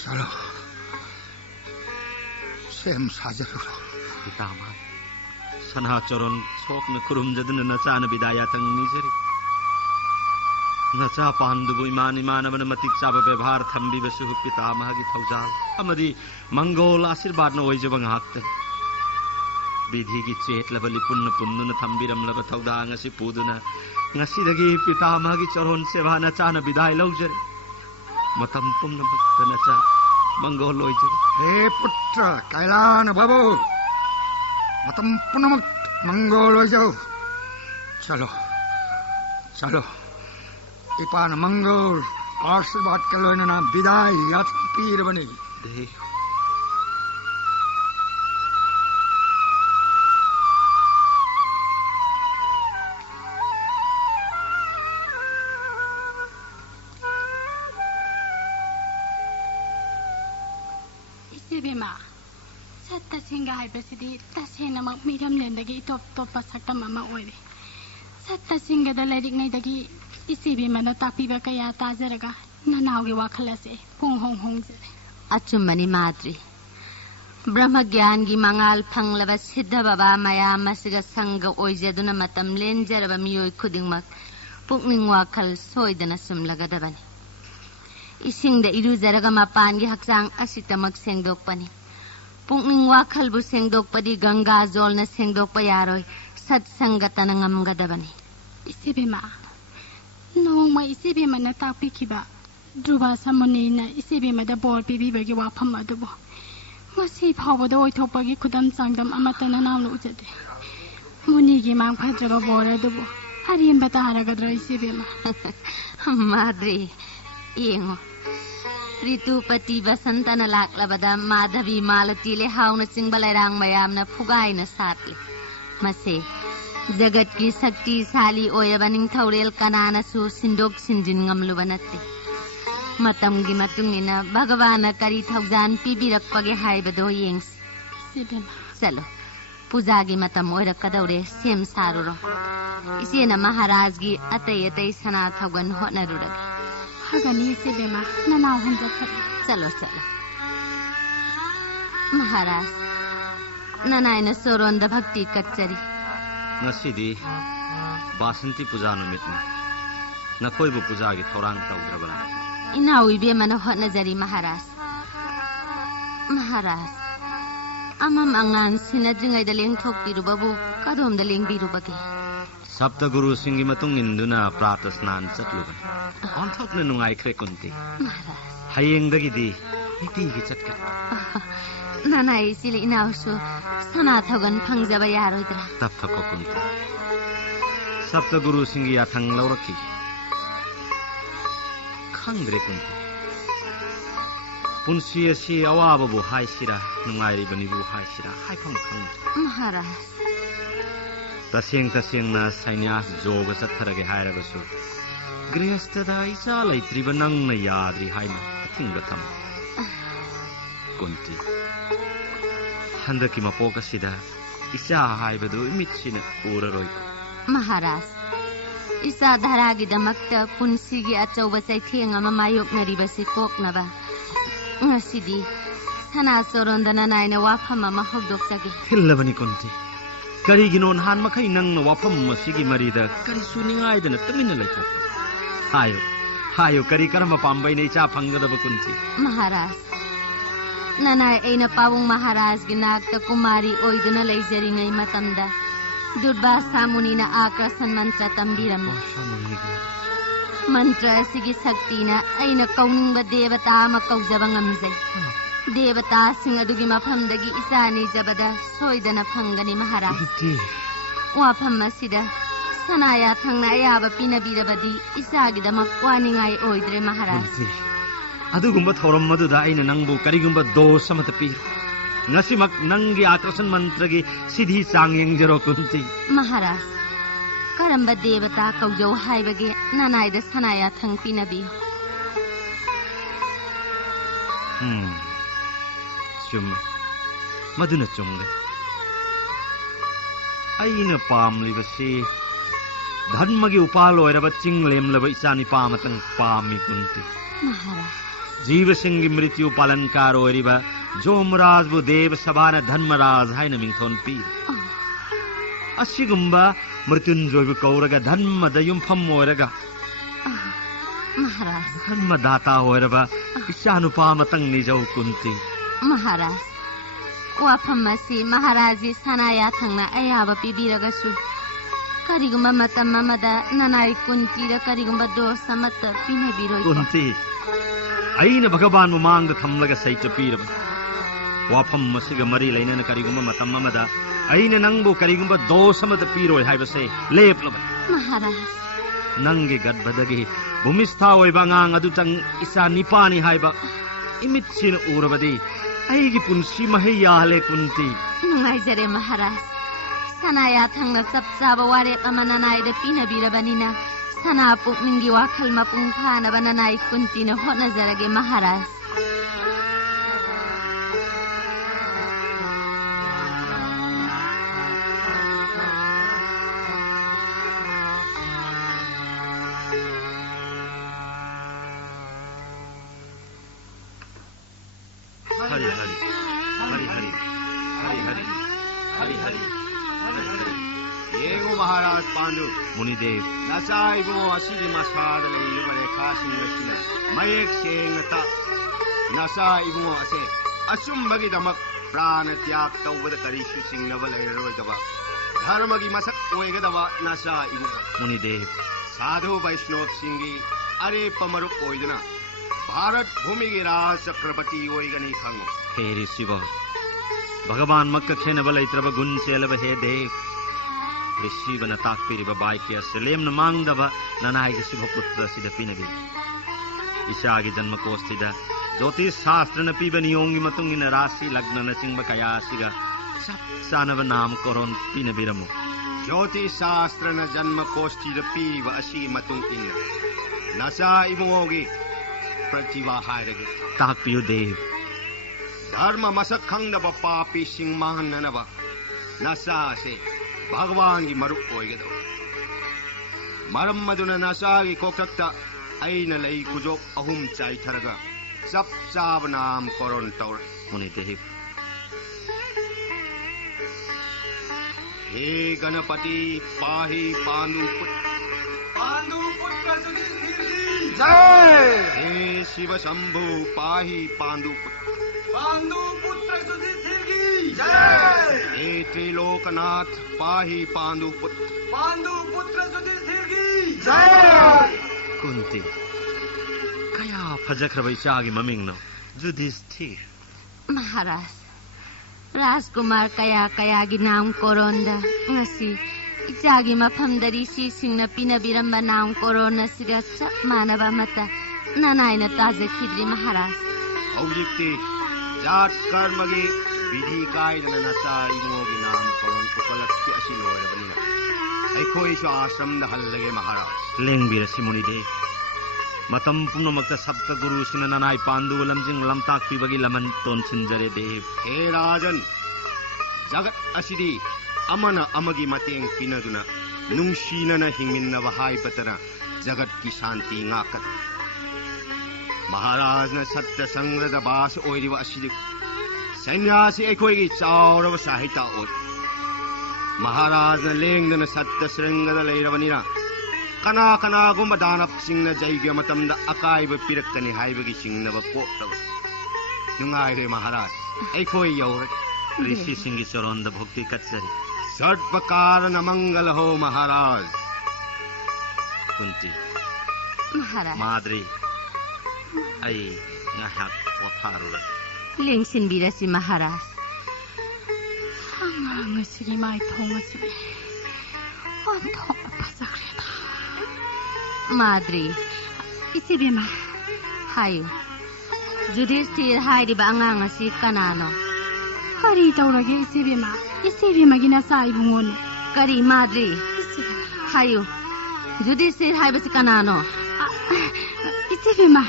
चलो सेम साजरो पितामह सना चरण सोक्न खुरुमजदन नचान विदाया तंग निजरी नचा पांडुबु इमान इमानवन मतिक चाब व्यवहार थंबी बसु पितामह की थौजाल अमदी मंगोल आशीर्वाद न ओइजब ngakत विधि की चेत लबली पुन्न पुन्नुन थंबिरम लब थौदा ngasi पुदुना ngasi दगी पितामह की चरण सेवा नचान विदाय लौजरे matam pumnamak nasa manggol oijo. Hei putra Kailana Babu, matam punamak manggol oijo. Chalo, chalo. Ipan manggol आशीर्वाद कलो ना विदाई याद पीर बनी दे इसे बेमा सत्ता सिंगाई बसिदी तसेना मक मिरम लेंदगी टॉप टॉप पसकता मामा ओइबे सत्ता सिंगदा लरिक नैदगी इसे बेमाना तापीबा कया ताजरगा ननावगी वाखलसे पुंग होंग होंग जे अचुम्बनी माद्री ब्रह्म ज्ञान की मंगाल फंगलब सिद्ध बाबा मयाम मसिगा संग ओइजेदुना मतम लेंजरब मियोय खुदिंगमक पुक्निंग वाखल सोइदना सुमलगदबनी इसिंगदा इरुजरगा मपानगी हक्सांग असितमक सेंगदोकपनी पुक्निंग वाखलबु सेंगदोकपदी गंगा जोलना सेंगदोकप यारोय सत्संगतन ngamgadabani इसे बेमा नोंमा इसे बेमाना तापीखिबा ध्रुवा समनीना इसे बेमादा bore पीबीबगी वाफम अदुबो ngasi phawbada oithokpagi khudam changdam amatana nawlu ujade munigi mang phadraba bora dubu ariam bata haragadra ise bema madri yengo ऋतुपति बसंतन लाक्लबदा माधवी मालतीले हाउन चिंगबलाइरांग मयामना फुगाइना सातले मसे जगत की शक्तिशाली ओयबा निंगथौरेल कनानासु सिंदोक सिंजिन ngamluba natte matamgi matungina bhagavana kari thaujan pibirapage haibado yengs sibema chalo puja gi matam oirakadaure sem saruro isena maharaj gi atai atai sana thaugan honarurag hagani sibema nanaw hanja khat चलो चलो महाराज ननायन सोरोंद भक्ति कच्चरी ngasidi basanti puja numitni nakoibu puja gi thorang tawdrabana इनावी बे मन होटनजरी महाराज महाराज अमम अंगान सिनद्रिंगै the लेंथोकपिरुबबु कदोम the लेंबिरुबगे सप्तगुरु सिंगी मतुंग इंदुना प्रातः स्नान चतलुबन ऑनथोकने नुंगाइख्रे कुंती महाराज हयेंगदगिदी नितिगी चतका ननाय सिले इनावसु सना थगन फंगजबा यारोइद्रा तब थको कुंती सप्तगुरु सिंगी याथंग लौरखी खंग्रे कुंती पुंसी असि अवाबबु हाइसिरा नुंगाइरिबनिबु हाइसिरा हाइफम खंग महाराज तसेंग तसेंगना सैन्यास जोग चथरगे हायरगसु गृहस्थदा इसा लैत्रिब नंगना याद्रि हाइना थिंगथम कुंती हंदकी मपोकसिदा इसा हाइबदु इमितसिना उररोय महाराज इसा धरागी दमक्त पुंसीगी अचौबा चैथेंग अमा मायोकनरिबसि कोकनबा ngasidi sana sorondana naina wafam ama hogdokjage थिल्लबनी Kunti करिगिनो नहान मखै नंगना वाफम मसिगी मरिदा करि सुनिङाइदना तमिन लैथो हायो हायो करि कर्म पाम्बै नै चा फंगदब कुंती महाराज ननाय ऐना पावुङ महाराज गी नागता कुमारी ओइदुना लैजरिङै मतमदा दुर्वासा मुनिना आकर्षण मन्त्र तम्बिरम मंत्र सिगी शक्तिना ऐना कौनिंगबा देवता अमा कौजबा ngamjai देवता सिंह अदुगी मफमदगी इसानी जबदा सोइदना फंगनी महाराज वाफम मसिदा सनाया थंगना याबा पिनबिरबदी इसागिदमक वानिङाइ ओइद्रे महाराज अदुगुम्बा थौरम मदुदा ऐना नंगबु करिगुम्बा दोष समत पिरो ngasimak nangi आकर्षण मंत्रगी सिधी चांगयंगजरो कुंती महाराज करम्बा देवता कौजौ हाइबगे ननायद सनाया थंग पिनबी चुम मदुना चुमले ऐना पामलिबसे धर्मगी उपाल ओइरबा चिंगलेमलब इचानी पामतंग पामी कुंती महाराज जीव सिंगी मृत्यु पालनकार ओइरिबा जोमराजबु देव सभाना धर्मराज हाइना मिंथोन पी असिगुम्बा मृत्युंजयबु कौरगा धर्मद युमफम ओइरगा महाराज धर्मदाता ओइरबा इचानुपा मतंग निजौ कुंती महाराज वाफम मसी महाराजी सनाया थंगना अयाबा पिबिरगसु करिगुम्बा मतम ममदा ननाय कुंती र करिगुम्बा दोष समत पिनबिरोइ कुंती ꯑꯩꯅ ꯚꯒꯋꯥꯟ ꯃꯃꯥꯡꯗ ꯊꯝꯂꯒ ꯁꯩꯇ ꯄꯤꯔꯕꯅꯤ ꯋꯥꯐꯝ ꯑꯁꯤꯒ ꯃꯔꯤ ꯂꯩꯅꯅ ꯀꯔꯤꯒꯨꯝꯕ ꯃꯇꯝ ꯑꯃꯗ ꯑꯩꯅ ꯅꯪꯕꯨ ꯀꯔꯤꯒꯨꯝꯕ ꯗꯣꯁ ꯑꯃꯗ ꯄꯤꯔꯣꯏ ꯍꯥꯏꯕꯁꯦ ꯂꯦꯞꯂꯕꯅꯤ ꯃꯍꯥꯔꯥꯖ ꯅꯪꯒꯤ ꯒꯔꯚꯗꯒꯤ ꯚꯨꯃꯤꯁꯊꯥ ꯑꯣꯏꯕ ꯑꯉꯥꯡ ꯑꯗꯨꯇꯪ ꯏꯆꯥ ꯅꯤꯄꯥꯅꯤ ꯍꯥꯏꯕ ꯏꯃꯤꯠꯁꯤꯅ ꯎꯔꯕꯗꯤ ꯑꯩꯒꯤ ꯄꯨꯟꯁꯤ ꯃꯍꯩ ꯌꯥꯍꯜꯂꯦ ꯀꯨꯟꯇꯤ ꯅꯨꯡꯉꯥꯏꯖꯔꯦ ꯃꯍꯥꯔꯥꯖ ꯁꯅꯥꯌꯥ ꯊꯪꯅ ꯆꯞ ꯆꯥꯕ ꯋꯥꯔꯦꯞ ꯑꯃ ꯅꯅꯥꯏꯗ ꯄꯤꯅꯕꯤꯔꯕꯅꯤꯅ ꯁꯅꯥ ꯄꯨꯛꯅꯤꯡꯒꯤ ꯋꯥꯈꯜ ꯃꯄꯨꯡ ꯐꯥꯅꯕ ꯅꯅꯥꯏ ꯀꯨꯟꯇꯤꯅ ꯍꯣꯠꯅꯖꯔꯒꯦ ꯃꯍꯥꯔꯥꯖ हरि हरि हरि हरि हरि हरि हरि हरि हरि हरि येगो महाराज पांडु मुनिदेव नसाइगो असिगी मसाद लेइबा रेखासिंग लसिना मयेक सेंगता नसाइगो असे असुंबगी दमक प्राण त्याग तौबद करिसु सिंगनब लेरोइदबा धर्मगी मसक ओइगदबा नसाइगो मुनिदेव साधु वैष्णव सिंगी अरे पमरुप ओइदना भारत भूमि की राज चक्रवर्ती ओइगनी खंगो हे ऋषिव भगवान मक्क खेनब लेत्रब गुण चेलब हे देव ऋषिवना ताकपिरिब बाइक्य सलेमन मांगदब ननाइग शुभ पुत्र सिद पिनबि इशागी जन्म कोस्तिद ज्योतिष शास्त्र न पीब नियोंगी मतुंगिन राशि लग्न न चिंब कयासिगा सब सानब नाम कोरोन पिनबिरमु ज्योतिष शास्त्र न जन्म कोस्तिद पीब असी मतुंगिन नसा इमोगी प्रतिभा हायरगे ताकपियु देव धर्म मसक खंगदब पापी सिंह माननब नसा से भगवान की मरुप ओइगदो मरम मदुना नसा की कोकक्ता अइन लई कुजोक अहुम चाइथरगा सब चाब नाम कोरोन तौर मुनिदेव हे गणपति पाहि पांडु पुत्र जय हे शिव शंभु पाहि पांडु पुत्र युधिष्ठिर की जय हे त्रिलोकनाथ पाहि पांडु पुत्र युधिष्ठिर की जय कुंती कया फजख्रब इचागी ममिंगनो युधिष्ठिर महाराज राजकुमार कया कयागी नाम कोरोंदा ngasi इचागी मफमदरी सिंगना पिनबिरंबा नाम कोरोना सिगा चप मानबा मता ननाइना ताजखिद्री महाराज हौजिक्ति जात कर्मगी विधि कायदना नसा इमोगी नाम कोरोन उपलक्ष्य असि लोयरबनिना अखोइसु आश्रम द हल्लगे महाराज लेंबिरसि मुनिदेव मतम पुनमक्ता सप्त गुरु सिना ननाइ पांडु लमजिंग लमताक पिबगी लमन तोन सिंजरे देव हे राजन जगत असिदी अमन अमगी mateeng pinaduna nungsinana hingminnaba haibatana जगत की शांति ngakat महाराज न सत्य संग्रद बास ओइरिबा असिदि सन्यासी एखोइगी चाउरबा साहित्य ओइ महाराज न लेंगदना सत्य श्रृंगद लेरबनिना कना कना गुम दानप सिंगना जैग्य मतमदा अकाइब पिरक्तनि हाइबगी सिंगनबा पोतब नुंगाइरे महाराज एखोइ यौर ऋषि सिंगी चरणद भक्ति कचरी सर्वकार न मंगल हो महाराज कुंती महाराज माद्री आई ngahak potarura लेंसिन बिरसि महाराज अꯉꯥꯡ ꯑꯁꯤꯒꯤ ꯃꯥꯏꯊꯣꯡ ꯑꯁꯤꯗꯤ ꯑꯣꯟꯊꯣꯛꯅ ꯐꯖꯈ꯭ꯔꯦꯗ माद्री इचेबेमा हायु युधिष्ठिर हाइरिबा अङाङ असि कनानो करी तौरगे इचेबेमा इचेबेमागी नचा इबुङोनि करी माद्री हायु युधिष्ठिर हाइबसि कनानो इचेबेमा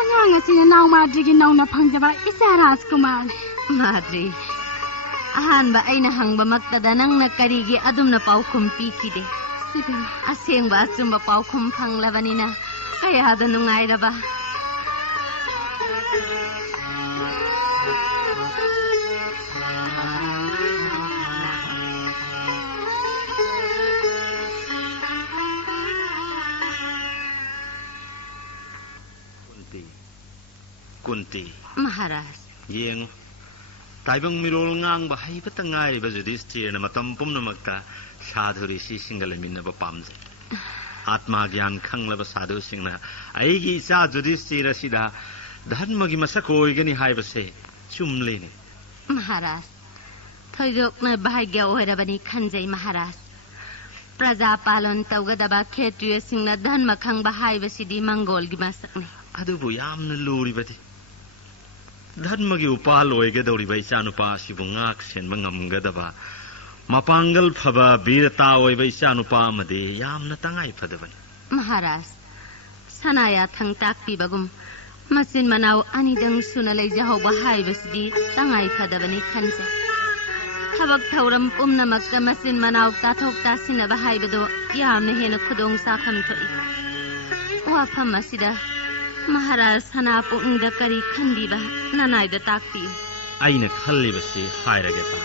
अङाङ असिना नाउ माद्रीगी नौना फंजबा इचा राजकुमार माद्री अहानबा अैना हंगबा मक्तदा नंगना करीगी अदुमना पाउखुम पीखिदे असेंगबा अचुम्बा पाउखुम फंगलबनिना कयादा नुंगाइरबा कुंती महाराज येंग ताइबंग मिरोल ngang ba hai bata ngai ba Yudhishthira न मतम पुमनमक्ता साधु ऋषि सिंगल मिन्नब पामजे आत्मा ज्ञान खंगलब साधु सिंगना आइगी इचा युधिष्ठिर सिदा धर्मगी मसक ओइगनी हाइबसे चुमलेने महाराज थोइदोक्ना भाग्य ओइरबनी खन्जै महाराज प्रजा पालन तौगदबा खेत्रियसिंगना धर्म खंगबा हाइबसिदी मंगोलगी मसकने अदुबु यामना लूरिबदी धर्मगी उपाल ओइगदौरिबा इचानुपासिबु ngak senba ngamgadaba मपांगल फबा वीरता ओइबा इचानुपा अमदे यामना तंगाई फदबनी महाराज सनाया थंग ताकपीबगुम मसिन मनाव अनिदंग सुना लैजहौबा हाइबसिदी तंगाई फदबनी खन्से थबक थौरम पुमनमक्का मसिन मनाव ताथोक तासिनबा हाइबदो यामना हेना खुदोंग साखम थोई वाफम असिदा महाराज सना पुंगदा करी खंदीबा ननाइदा ताकपी आइना खल्लिबसे हाइरगे ता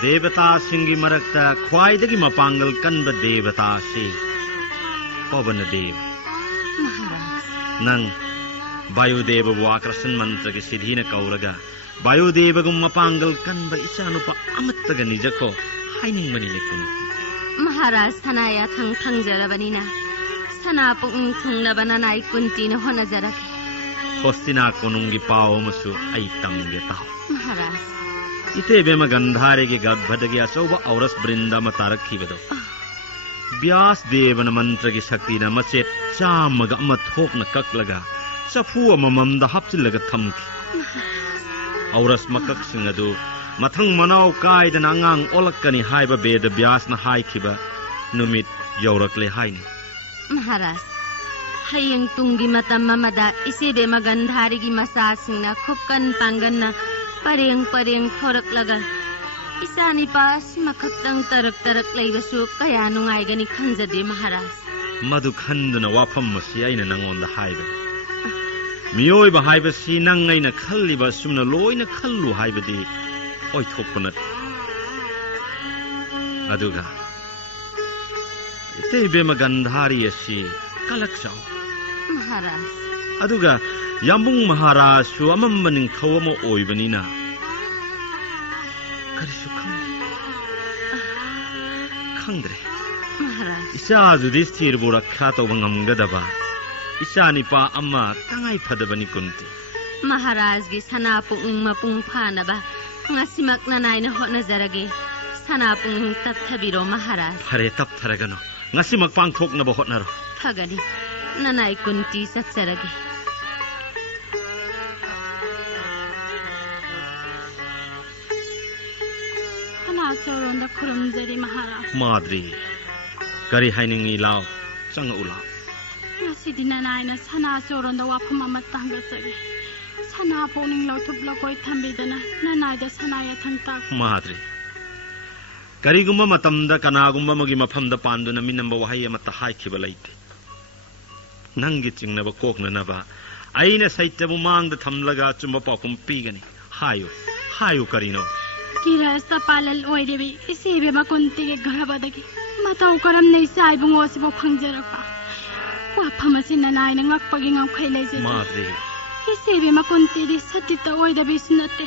देवता सिंगी मरक्ता ख्वाइदगी मपांगल कन्ब देवता से पवन देव महाराज नंग वायुदेव आकर्षण मंत्र के सिद्धीन कौरगा वायुदेवगुम मपांगल कन्ब इचानुपा अमत्तग निजको हाइनिंगमनी लेकुन महाराज सनाया थंग थंगजरबनीना सना पुंग थुंगनबा ननाई कुंतीना होनजरके होस्तिना कोनुंगी पाओमसु आई तमगे ता महाराज इते बेम गंधारे के गर्भदगी अचौबा औरस वृंदा म तारखिबदो व्यास देवन मंत्र की शक्ति न मचेत चामग अम थोकन कक्लगा चफु अमममद हप्चिलगा थमखि औरस मकक सिंग अदु मथंग मनाव कायदन अंगांग ओलक्कनी हाइबा बेद व्यास न हाइखिबा नुमित यौरकले हाइनि महाराज हयंग तुंगी मतम ममदा इसे बेम गंधारे की मसा सिंगना खुबकन पांगन परेंग परेंग थोरक लगा इसानी पास मखक्तंग तरक तरक लेबसु कया नुंगाइगनी खंजदे महाराज मधु खंदना वाफम मसी आइना नंगोंदा हाइबा मियोइबा हाइबसी नंग आइना खल्लिबा सुमना लोइना खल्लु हाइबदी ओइथोपना अदुगा इते बेम गंधारी असि कलक्साव महाराज अदुगा यामुंग महाराज सु अमम्म निंथौ अमा ओइबनिना करिसु खंद्रे महाराज इसा जुधिष्ठिर बु रक्षा तौबा ngamgadaba इसा निपा अम्मा तंगाई फदबनी कुंती महाराज की सना पुंग मपुंग फानबा ngasimak nanaina hotnajarage सना पुंग तत्थबिरो महाराज फरे तप थरगनो ngasimak pangthoknaba hotnaro Phagni ननाई Kunti सत्सरगे सनाचोरोंदा खुरमजरी महाराज माद्री करी हाइनिंगी लाव चंग उला ngasi nanaina सनाचोरोंदा वाफम अमा तांगसगे सना पोनिंग लौथुबलकोय थंबिदना ननाइदा सनाया थंगता माद्री करीगुम्बा मतमदा कनागुम्बा मगी मफमदा पांदुना मिनंबा वहाई अमता हाइखिबा लैते नंगी चिंगनबा कोकननबा आइना साइत्यबु मांगदा थमलगा चुम्बा पाकुम पीगनी हायो हायो करिनो किरास्ता पालल ओइरेबी इसेबे मकुंती के घरबदगी मतौ करम नै साइबुंगो सिबो खंजरपा वाफमसि ननाइना ngakpagi ngaukhai leje माद्री इसेबे मकुंती दि सतिता ओइदबि सुनते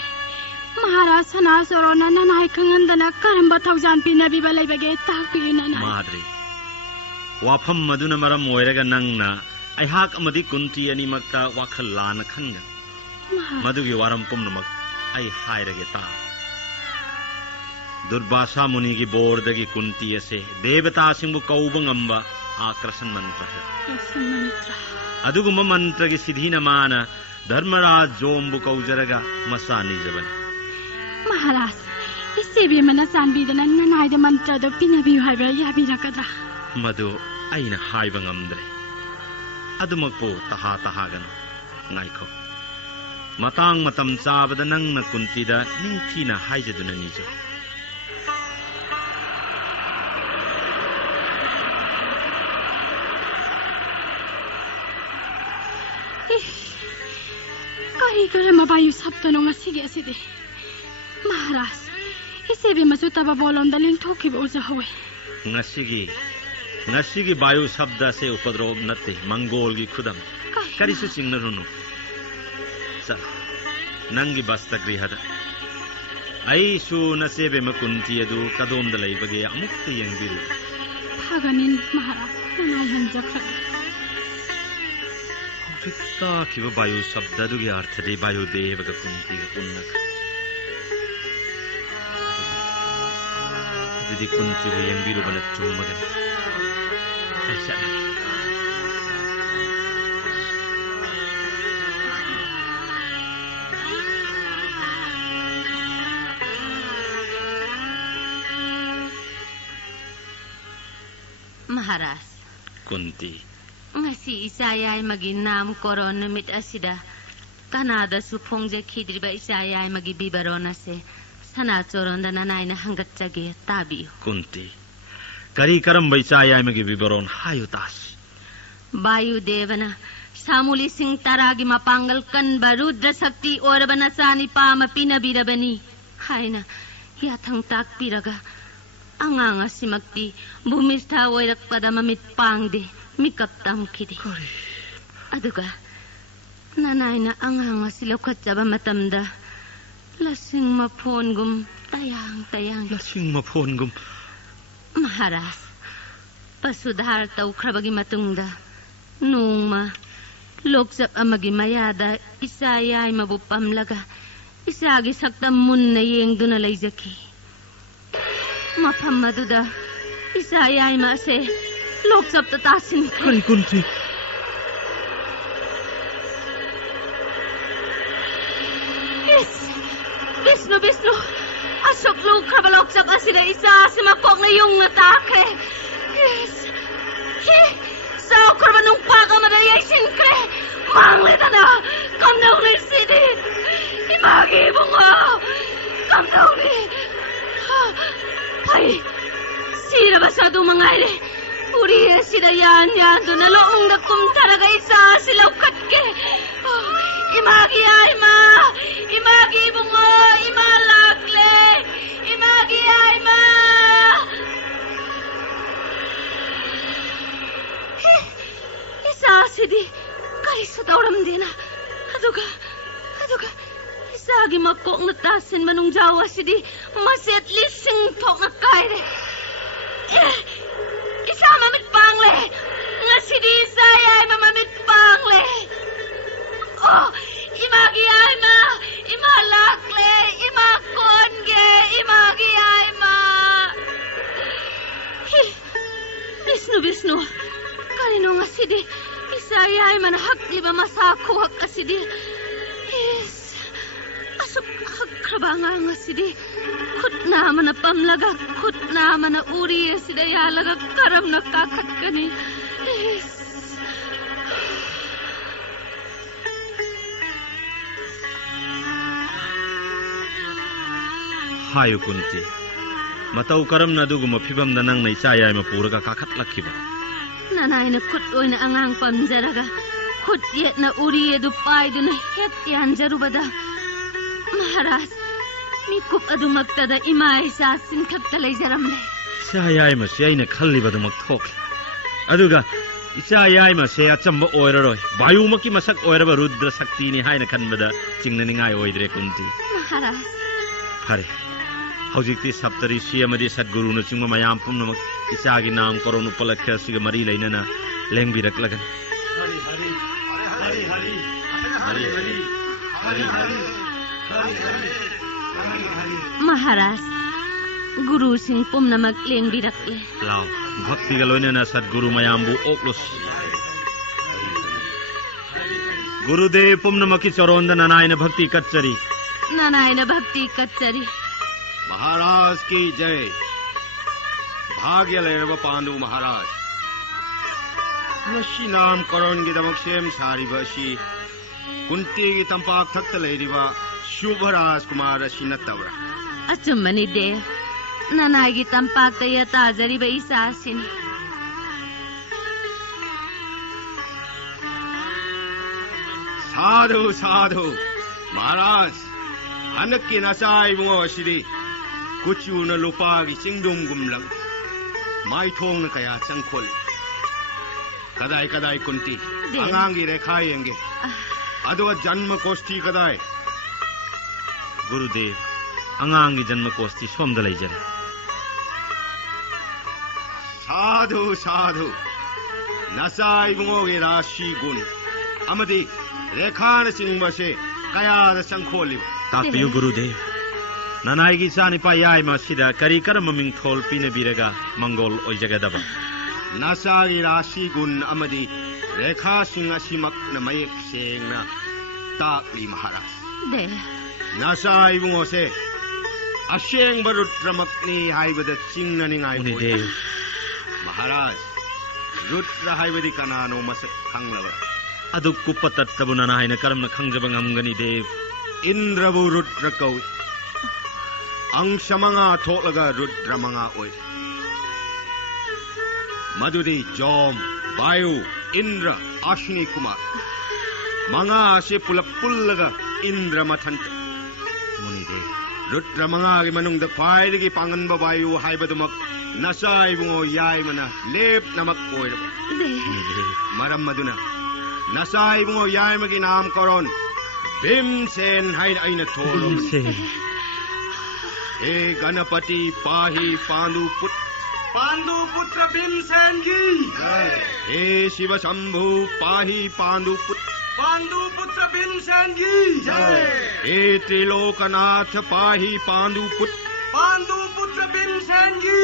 महाराज सना सरोना ननाइ खंगंदना करम थौजान पिनबि बलैबगे ताकपिना ना माद्री वाफम मदुना मरम ओइरगा नंगना अहाक अमदि कुंती अनिमक्ता वाखल लान खनगन मदुगी वारम पुमनमक आई हाइरगे ता दुर्वासा मुनि की बोर्दगी कुंती असे देवता सिंबु कौबं अंबा आकर्षण मंत्र है अदुगुम मंत्र की सिद्धि नमाना धर्मराज जोम्बु कौजरगा मसा निजबन महाराज इसेबे मना चांबिदना ननाइदा मंत्र दो पिनबि हाइबा याबिरकद्रा मदु आइना हाइबा ngamdre अदुमकपो तहा तहागनो नाइखो मतंग मतम चाबदा नंगना कुंतीदा निंथीना हाइजदुना निजो करी करम बायु सप्तनो ngasiगे aside महाराज इसेबे मसु तबा बोलोंदा लेंथोखिबो उजहवे ngasi वायु शब्द से उपद्रव नते मंगोल की खुदम करिसु चिंगनरुनु चल नंगी बस्ता गृहद आइसु नसेबे मकुंती अदु कदोमद लैबगे अमुक्त यंगिरु फगनिन महाराज ननाइ हंजखग ꯍꯧꯖꯤꯛ ꯇꯥꯈꯤꯕ ꯕꯥꯌꯨ ꯁꯕꯗꯨꯒꯤ ꯑꯔꯊꯗꯤ ꯕꯥꯌꯨꯗꯦꯕꯒ ꯀꯨꯟꯇꯤꯒ ꯄꯨꯟꯅ ꯑꯗꯨꯗꯤ ꯀꯨꯟꯇꯤꯕꯨ ꯌꯦꯡꯕꯤꯔꯨꯕꯅ ꯆꯨꯝꯃꯒꯅꯤ. ꯑꯩ ꯆꯠꯂꯒꯦ. Maharaj, Kunti, ngasi isayay magi nam koron numit asida Kanada su phongjakhidriba isayay magi bibaron ase sana choronda nanayna hangatjage tabiyo. Kunti, kari karamba isayay magi bibaron hayo tasi. Bayu devana samuli sing taragi mapanggal kanba rudra sakti orabana sani pama pinabirabani haina yathang takpiraga anganga simakti bumistha oirakpada mamit pangde mikap tamkhidi aduga nanayna anganga silokhatjaba matamda lasing maphongum tayang Lasing maphongum Maharaj pasudhar tawkhrabagi matungda nungma loksap amagi mayada isayay mabupamlaga isagi saktam munna yengduna laijaki mafam maduda isayay ma ase loksap tatasin kari Kunti. Vishnu asok lukhraba loksap asida isa simakok na yung natakre sao korban nung paka madayay sinkre manglita na kamdaw ni sidi imagi bunga kamdaw ni ay sira ba sa dumangayre uri sida yan doon na loong nakum talaga isa silaw katke imagi ay ma imagi bunga imalakle imagi ay ma Sidi, kay sa tawram din na. Aduga, isagi makok na tasin manung jawa sidi, masit lising tok na kaire. Isa mamit pangle, nga sidi isaya ay mamamit pangle. Oh, imagi ay ma, imalakle, imakonge, imagi ay ma. Vishnu, kanino nga sidi, isayay manahakliba masako hakasidi. Yes. Asok hakraba nga sidi. Kutna mana pamlaga, kutna mana uri sida yalaga karam na kakatkani. Yes. Hayo Kunti, matau karam na dugo mapibam na nang na isayay mapuraga kakatlakiba. Nanayna kut oina angang pamjaraga kut yet na uri edu pai du na het yan jarubada Maharaj mikup adu magtada imay sa sinkagtalay jaramle isayay ma siya na khalliba du magthok aduga isayay ma siya chamba oiraroy bayumaki masak oiraba rudra sakti ni haina khanbada chingnaningay oidre Kunti. Maharaj Pare Hojikti Saptari Siyamadi Sadguru na chingma mayam pumnamak isagi naam koronu palakya siga mari lainana lengbirak lagan. Maharaj Guru sing pumnamak lengbirakle Lao bhakti galoinana Sadguru mayambu oklos. Gurudev pumnamaki charonda nanayana bhakti kachari. Nanayana bhakti kachari महाराज की जय. भाग्य लेरब पांडु महाराज नशी नाम करण की दमक same सारिबा सी कुंती की तंपाक थक्त लेरिबा शुभराज कुमार सी नत्तवरा Achumani de nanaygi tampakta yatazariba isasin साधु साधु महाराज हनक की नसाई बुंगो सिदी कुचू न लुपा की चिंगदुम गुमलंग माई थोंग न कया चंगखोल कदाई कदाई कुंती अंगांगी रेखाएंगे अदवा जन्म कोष्ठी कदाई Gurudev angangi janma kosti somda laijare. साधु साधु नसाई बुंगो की राशि गुण amadi rekhana singmase kaya sangkholiba ताकपियु गुरुदेव ननाईगी सानिपा याइमा सिदा करी करम मिंगथोल पिने बिरगा Mongol ओइजगदबा nasagi rasi gun amadi rekha sing asimak na mayek sengna takli maharaj de nasa ibungo se asyeng barut ramakni haibada singna ningai मुनि देव maharaj rutra haibadi kanano masak khanglaba अदु कुपतत्तबु ननाईना करमना खंगजब ngamgani देव indrabu rutra kau ang samanga tholaga rutra manga oi madudi jom bayu indra ashni kumar manga ase pulaga indra mathanta मुनि देव rutra manga gi manung da phai gi pangan ba bayu haibadumak nasai bungo yai mana lep namak oi मुनि देव maram maduna nasai bungo yai magi naam karon bimsen hai aina tholo से हे गणपति पाहि पांडु पुत्र भीमसेन जी हे शिव शंभु पाहि पांडु पुत्र भीमसेन जी हे त्रिलोकनाथ पाहि पांडु पुत्र भीमसेन जी